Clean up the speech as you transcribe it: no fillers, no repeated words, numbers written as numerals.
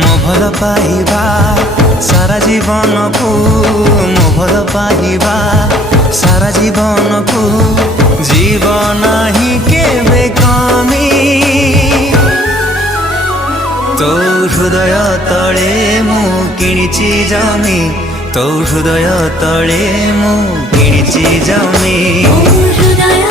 ମୋ ଭଲ ପାଇବା ସାରା ଜୀବନକୁ ମୋ ଭଲ ପାଇବା ସାରା ଜୀବନକୁ ଜୀବନ ହିଁ କେବେ କମି ତୋ ହୃଦୟ ତଳେ ମୁଁ କିଣିଛି ଜମି ତୋ ହୃଦୟ ତଳେ ମୁଁ କିଣିଛି ଜମି ହୃଦୟ